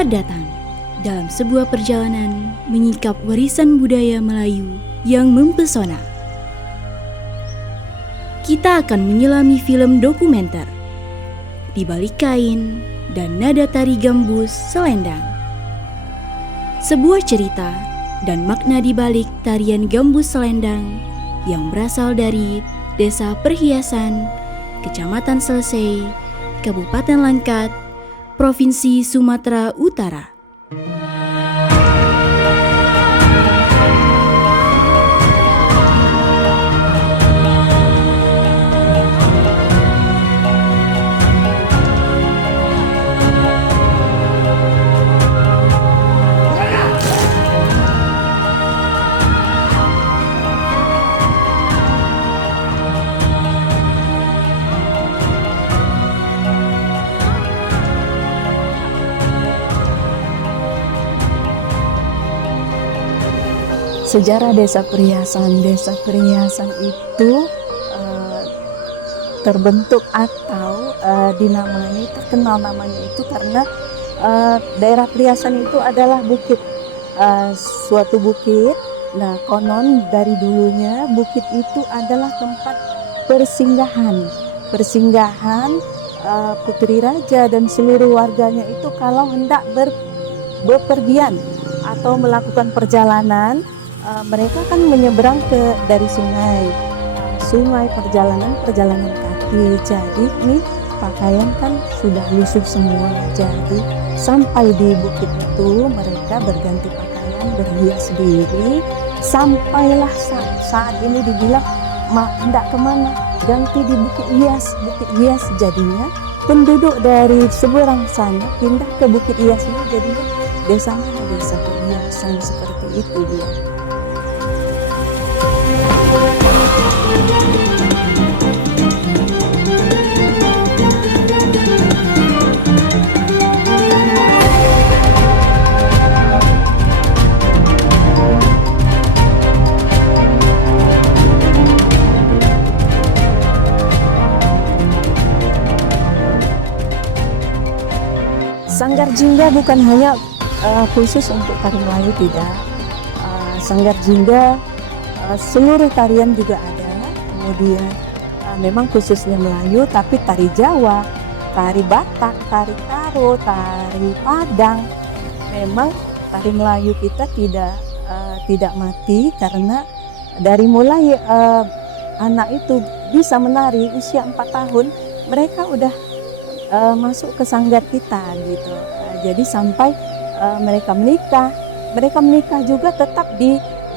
Selamat datang dalam sebuah perjalanan menyingkap warisan budaya Melayu yang mempesona. Kita akan menyelami film dokumenter Di Balik Kain dan Nada Tari Gambus Selendang. Sebuah cerita dan makna di balik tarian gambus selendang yang berasal dari Desa Perhiasan, Kecamatan Slesai, Kabupaten Langkat, Provinsi Sumatera Utara. Sejarah Desa Perhiasan itu terbentuk atau dinamai terkenal namanya itu karena daerah Perhiasan itu adalah bukit, suatu bukit. Nah, konon dari dulunya bukit itu adalah tempat persinggahan putri raja dan seluruh warganya itu kalau hendak bepergian atau melakukan perjalanan. Mereka kan menyeberang dari sungai perjalanan kaki. Jadi ini pakaian kan sudah lusuh semua. Jadi sampai di bukit itu mereka berganti pakaian, berhias diri. Sampailah saat ini dibilang hendak kemana? Ganti di bukit hias. Jadinya penduduk dari seberang sana pindah ke bukit hias ini, jadinya desa mana? Desa Perhiasan, seperti itu dia. Sanggar Jingga bukan hanya khusus untuk tari Melayu, tidak. Sanggar Jingga seluruh tarian juga ada. Kemudian memang khususnya Melayu, tapi tari Jawa, tari Batak, tari Karo, tari Padang. Memang tari Melayu kita tidak mati karena dari mulai anak itu bisa menari usia 4 tahun, mereka udah masuk ke sanggar kita gitu. Jadi sampai mereka menikah juga tetap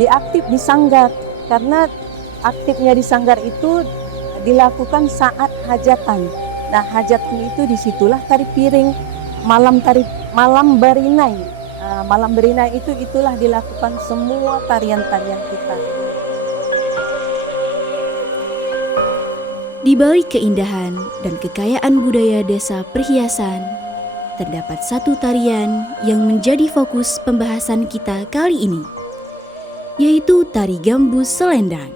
diaktif di sanggar, karena aktifnya di sanggar itu dilakukan saat hajatan. Nah, hajatan itu disitulah tari piring, malam berinai. Malam berinai itulah dilakukan semua tarian-tarian kita. Di balik keindahan dan kekayaan budaya Desa Perhiasan, terdapat satu tarian yang menjadi fokus pembahasan kita kali ini, yaitu tari gambus selendang.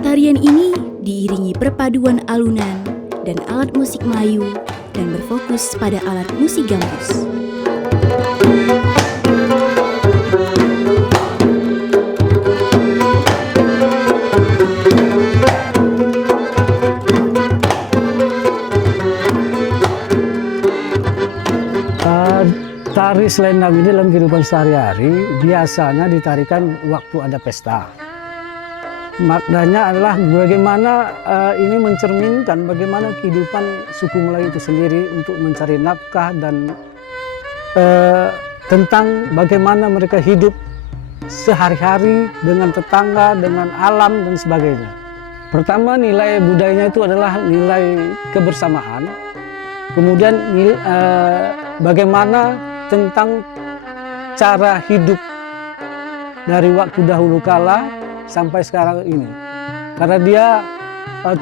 Tarian ini diiringi perpaduan alunan dan alat musik Melayu dan berfokus pada alat musik gambus. Tari selendang ini dalam kehidupan sehari-hari biasanya ditarikan waktu ada pesta. Maknanya adalah bagaimana ini mencerminkan bagaimana kehidupan suku Melayu itu sendiri untuk mencari nafkah dan tentang bagaimana mereka hidup sehari-hari dengan tetangga, dengan alam dan sebagainya. Pertama, nilai budayanya itu adalah nilai kebersamaan. Kemudian bagaimana tentang cara hidup dari waktu dahulu kala sampai sekarang ini, karena dia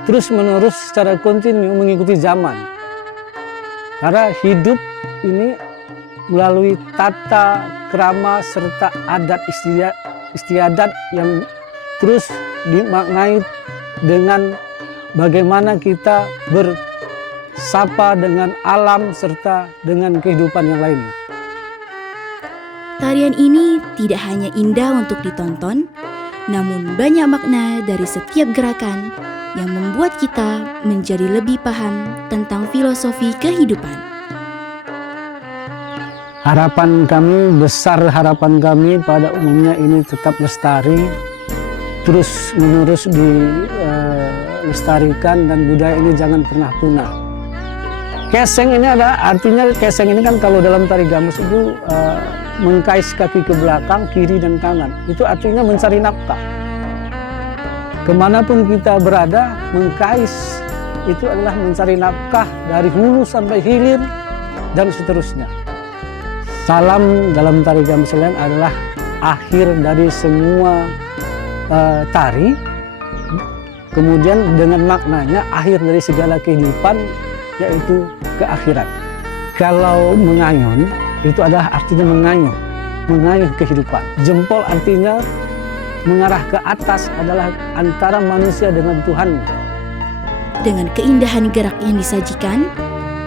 terus-menerus secara kontinu mengikuti zaman, karena hidup ini melalui tata krama serta adat istiadat yang terus dimaknai dengan bagaimana kita bersapa dengan alam serta dengan kehidupan yang lainnya. Tarian ini tidak hanya indah untuk ditonton, namun banyak makna dari setiap gerakan yang membuat kita menjadi lebih paham tentang filosofi kehidupan. Harapan kami, besar harapan kami pada umumnya ini tetap lestari, terus menerus dilestarikan dan budaya ini jangan pernah punah. Keseng ini ada artinya, keseng ini kan kalau dalam tari gambus itu mengkais kaki ke belakang, kiri dan kanan. Itu artinya mencari nafkah. Kemanapun kita berada, mengkais itu adalah mencari nafkah dari hulu sampai hilir dan seterusnya. Salam dalam tari gambus Selen adalah akhir dari semua tari, kemudian dengan maknanya akhir dari segala kehidupan, yaitu ke akhirat. Kalau mengayon itu adalah artinya mengayuh kehidupan. Jempol artinya mengarah ke atas, adalah antara manusia dengan Tuhan. Dengan keindahan gerak yang disajikan,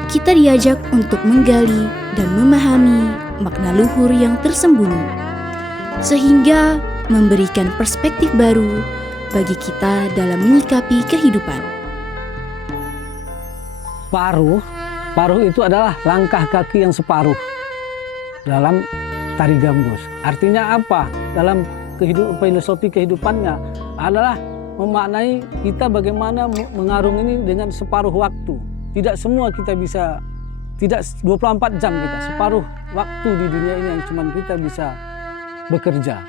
kita diajak untuk menggali dan memahami makna luhur yang tersembunyi, sehingga memberikan perspektif baru bagi kita dalam menyikapi kehidupan. Paruh itu adalah langkah kaki yang separuh dalam tari gambus. Artinya apa? Dalam filosofi kehidupannya adalah memaknai kita bagaimana mengarung ini dengan separuh waktu. Tidak semua kita bisa, tidak 24 jam kita, separuh waktu di dunia ini yang cuma kita bisa bekerja.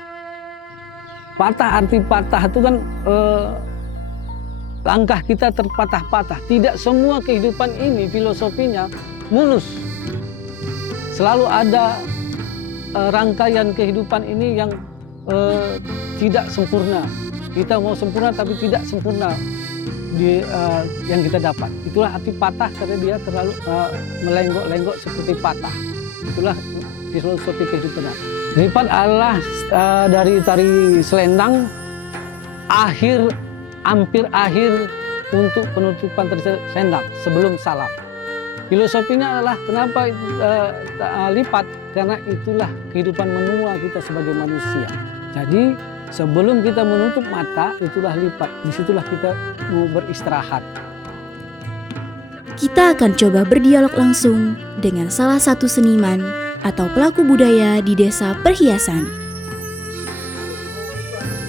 Patah, arti patah itu kan langkah kita terpatah-patah. Tidak semua kehidupan ini filosofinya mulus. Selalu ada rangkaian kehidupan ini yang tidak sempurna. Kita mau sempurna tapi tidak sempurna yang kita dapat. Itulah arti patah, karena dia terlalu melenggok-lenggok seperti patah. Itulah filosofi kehidupan. Lipat adalah dari tari selendang hampir akhir untuk penutupan tari selendang sebelum salam. Filosofinya adalah kenapa lipat? Karena itulah kehidupan menua kita sebagai manusia. Jadi sebelum kita menutup mata, itulah lipat. Disitulah kita mau beristirahat. Kita akan coba berdialog langsung dengan salah satu seniman atau pelaku budaya di Desa Perhiasan.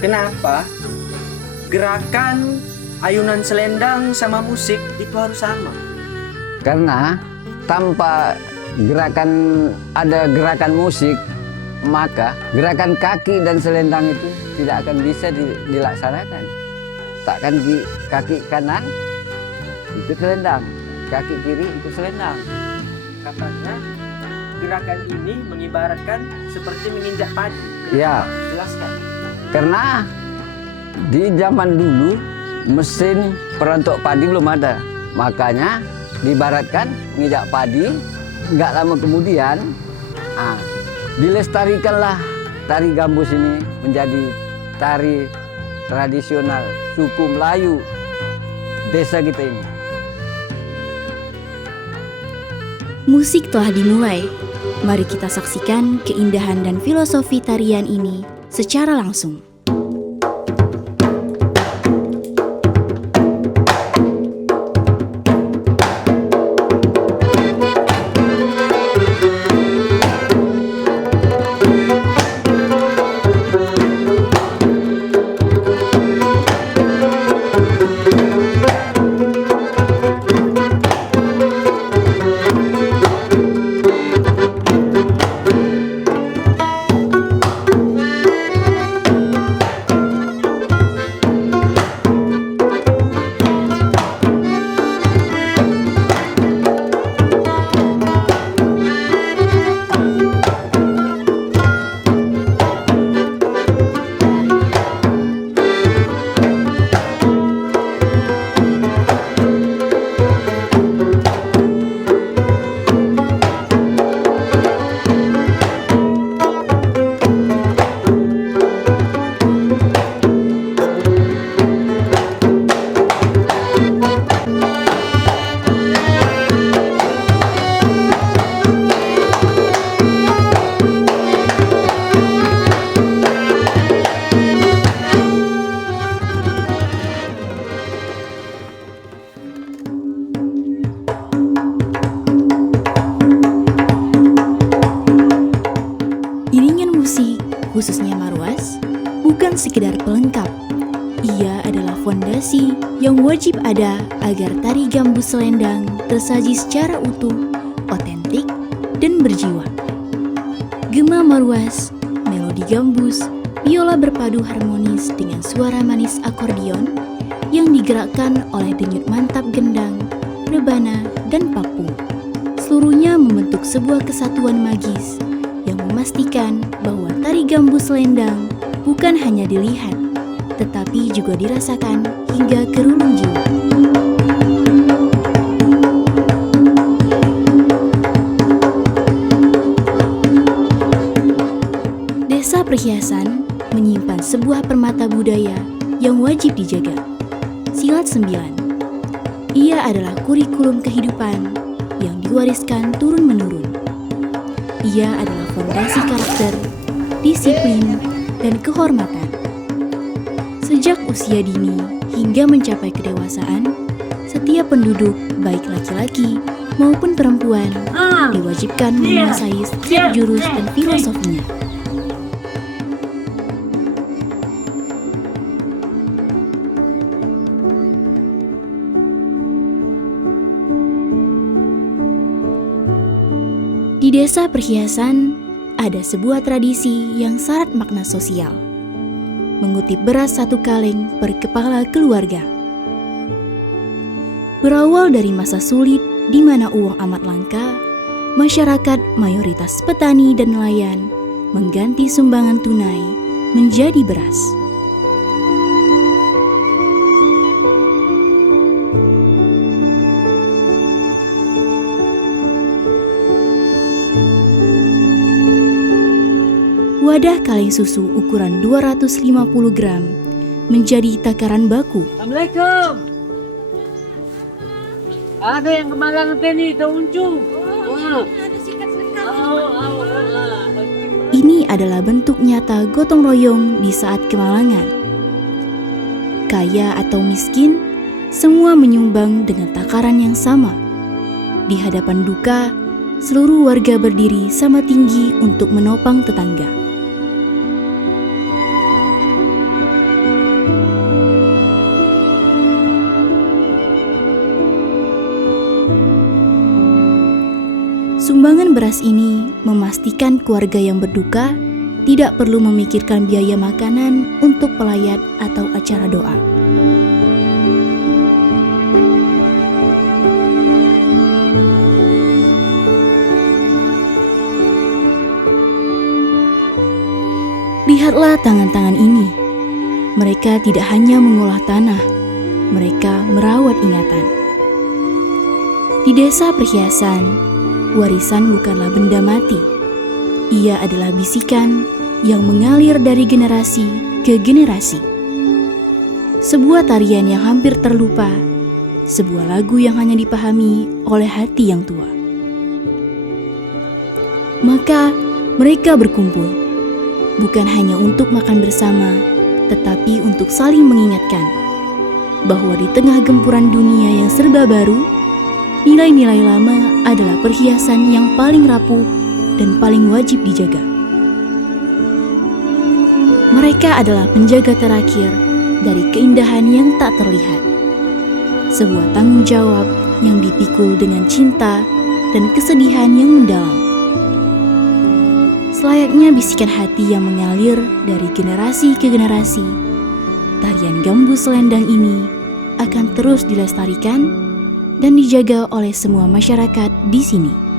Kenapa gerakan ayunan selendang sama musik itu harus sama? Karena tanpa ada gerakan musik, maka gerakan kaki dan selendang itu tidak akan bisa dilaksanakan. Takkan kaki kanan itu selendang, kaki kiri itu selendang. Katanya gerakan ini mengibaratkan seperti menginjak padi. Ya, Jelaskan. karena di zaman dulu mesin perontok padi belum ada, makanya diibaratkan menginjak padi. Nggak lama kemudian dilestarikanlah tari gambus ini menjadi tari tradisional suku Melayu desa kita ini. Musik telah dimulai. Mari kita saksikan keindahan dan filosofi tarian ini secara langsung. khususnya marwas, bukan sekedar pelengkap. Ia adalah fondasi yang wajib ada agar tari gambus selendang tersaji secara utuh, otentik, dan berjiwa. Gema marwas, melodi gambus, biola berpadu harmonis dengan suara manis akordion yang digerakkan oleh denyut mantap gendang, rebana, dan papung. Seluruhnya membentuk sebuah kesatuan magis yang memastikan bahwa tari gambus selendang bukan hanya dilihat, tetapi juga dirasakan hingga ke relung jiwa. Desa Perhiasan menyimpan sebuah permata budaya yang wajib dijaga. Silat 9. Ia adalah kurikulum kehidupan yang diwariskan turun-menurun. Ia adalah fondasi karakter, disiplin, dan kehormatan. Sejak usia dini hingga mencapai kedewasaan, setiap penduduk, baik laki-laki maupun perempuan, diwajibkan menguasai setiap jurus dan filosofinya. Di Desa Perhiasan, ada sebuah tradisi yang syarat makna sosial. Mengutip beras 1 kaleng per kepala keluarga. Berawal dari masa sulit di mana uang amat langka, masyarakat mayoritas petani dan nelayan mengganti sumbangan tunai menjadi beras. Wadah kaleng susu ukuran 250 gram menjadi takaran baku. Assalamualaikum. Ada yang kemalangan teni uncu. Ini adalah bentuk nyata gotong royong di saat kemalangan. Kaya atau miskin, semua menyumbang dengan takaran yang sama. Di hadapan duka, seluruh warga berdiri sama tinggi untuk menopang tetangga. Sumbangan beras ini memastikan keluarga yang berduka tidak perlu memikirkan biaya makanan untuk pelayat atau acara doa. Lihatlah tangan-tangan ini. Mereka tidak hanya mengolah tanah, mereka merawat ingatan. Di Desa Perhiasan, warisan bukanlah benda mati. Ia adalah bisikan yang mengalir dari generasi ke generasi. Sebuah tarian yang hampir terlupa, sebuah lagu yang hanya dipahami oleh hati yang tua. Maka mereka berkumpul, bukan hanya untuk makan bersama, tetapi untuk saling mengingatkan bahwa di tengah gempuran dunia yang serba baru, nilai-nilai lama adalah perhiasan yang paling rapuh dan paling wajib dijaga. Mereka adalah penjaga terakhir dari keindahan yang tak terlihat. Sebuah tanggung jawab yang dipikul dengan cinta dan kesedihan yang mendalam. Selayaknya bisikan hati yang mengalir dari generasi ke generasi, tarian gambus selendang ini akan terus dilestarikan dan dijaga oleh semua masyarakat di sini.